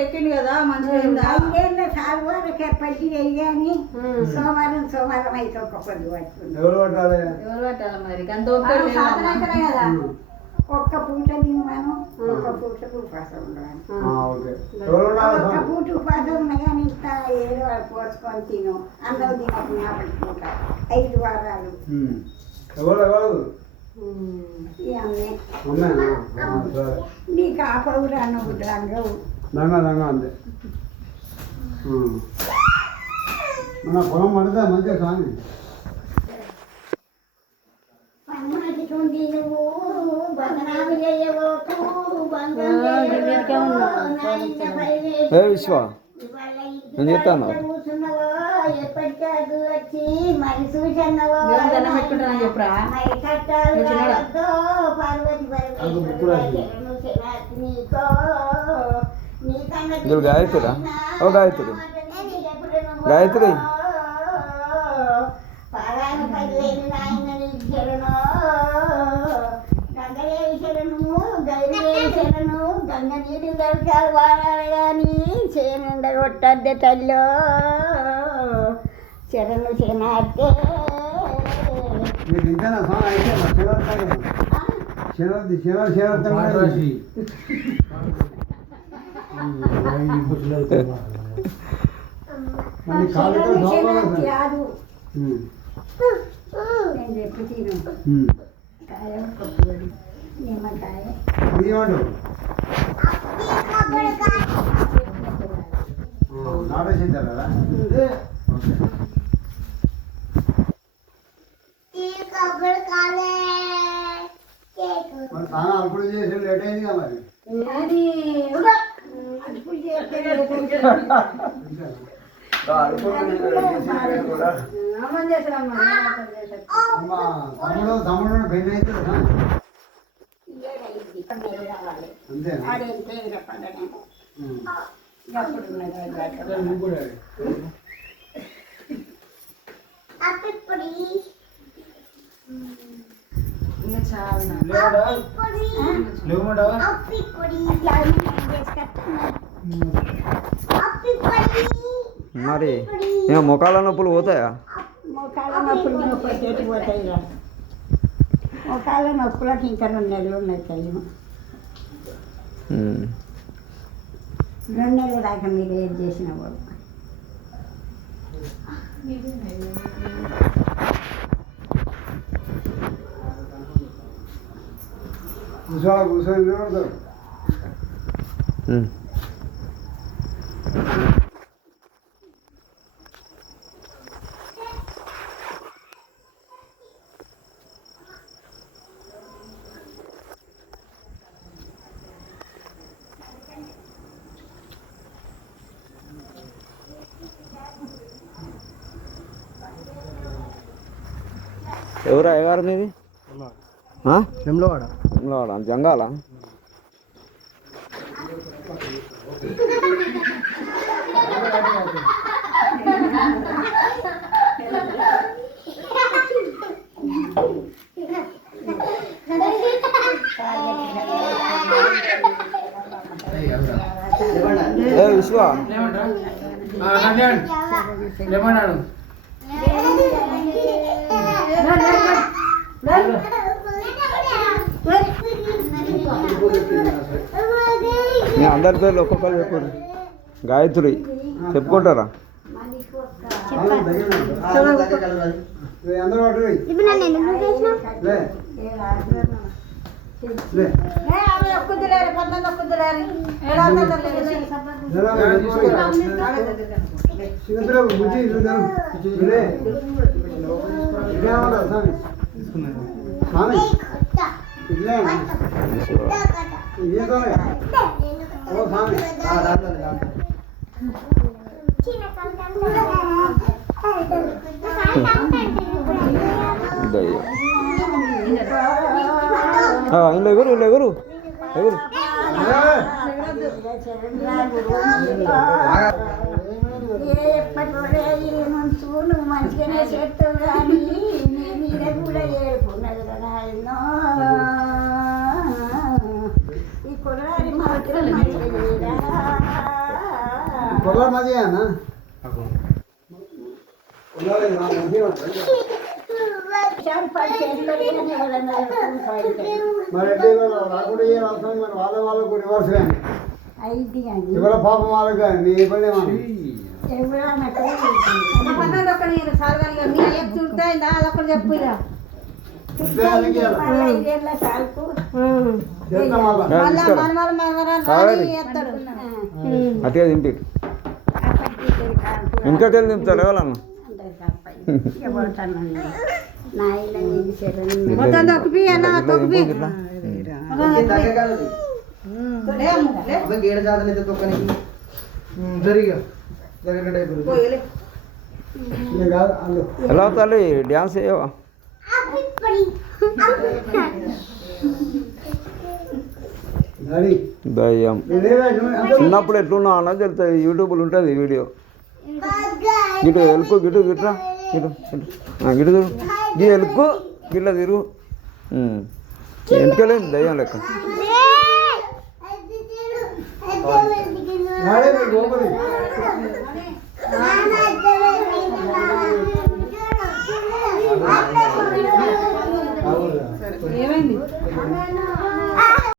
ఎక్కింది కదా మంచిగా ఐదేళ్ళ సాగు వరకు ఎప్పటికీ వెయ్యాని సోమవారం సోమవారం అయితే ఒక్క పొద్దు పట్టుకుంది. ఎవరు పట్టాలి మరి కదా ఒక్క పూట తినమను ఒక్క పూటకు ఉపాసం ఉండవాలి. ఒక్క పూట ఉపాసం ఉన్నా కానీ ఇంత ఏదో పోసుకొని తిను అందరూ తినకుండా పూట 5 వారాలు నీకు ఆ పౌరు అన్న రంగవు అంతే మన పొలం పడితే మంచిగా కానీ విశ్వ నేను చెప్తాను ఎప్పటికీ వచ్చి మరి చూసన్నవో ఇది గాయత్రి ఓ గాయత్రి గాయత్రి గంగ నీటి దొరకాలి వాడాలి కానీ చేయనుండగొట్టద్దే తల్లో శరణు శనార్థే నేను చెప్పి తిను కాయ కొబ్బరి నిమ్మకాయ అప్పుడు చేసి లేట్ అయింది కదా మరి తమ్ముడు పెళ్లి అయితే మరి మొఖాల నొప్పులు పోతాయా? మొఖాల నొప్పులు పోతాయి మొఖాల నొప్పులకు ఇంకా 2 నెలలు ఉన్నాయి టైం. 2 నెలల దాకా మీరు ఏం చేసిన వాళ్ళు కూర్చొని ఎవరు అయ్యగారు మీది? వెమ్లవాడ జంగాల విశ్వ మీ అందరి పేర్లు ఒక్కొక్కరు చెప్పారు. గాయత్రి చెప్పుకుంటారా? ఇంట్లో ఎవరు ఎవరు ఎవరు నువ్వు మంచిగానే చేస్తావు కానీ నీ మీద కూడా ఏడుకున్నది కదా ఈ కుర్రాడి మా పొలం మధ్యనా మరి ఎట్లా రాకుండా ఏం అవసరం మరి వాళ్ళకు రివర్స్ కానీ ఐదు కానీ ఎవరో పాపం వాళ్ళకి కానీ నీ ఇబ్బంది ఏమన్నా చెప్పు ఇక ఐదేళ్ళ సార్కు చేస్తాం వాళ్ళ మళ్ళా మనవాళ్ళు మనవరాలు చేస్తాడు అట్లా దింపి ఇంకటి దింపుతాడు ఎవరన్నా మొత్తం తొక్కిపి అన్న తొక్కిపి కాదు వాళ్ళు ఎలా తల్లి డ్యాన్స్ చేయవా డాడీ దయ్యం ఇదేనా నువ్వు చిన్నప్పుడు ఎట్లున్నావు అన్నది తెలుస్తుంది యూట్యూబ్లో ఉంటుంది వీడియో గిటు ఎలుకు గిటు గిట్రా గిటు గిటు తిరుగు గీ ఎలుకు గిట్లా తిరుగు ఎంతకలేదు దయ్యం లెక్క డాడీ మీరు లోపలి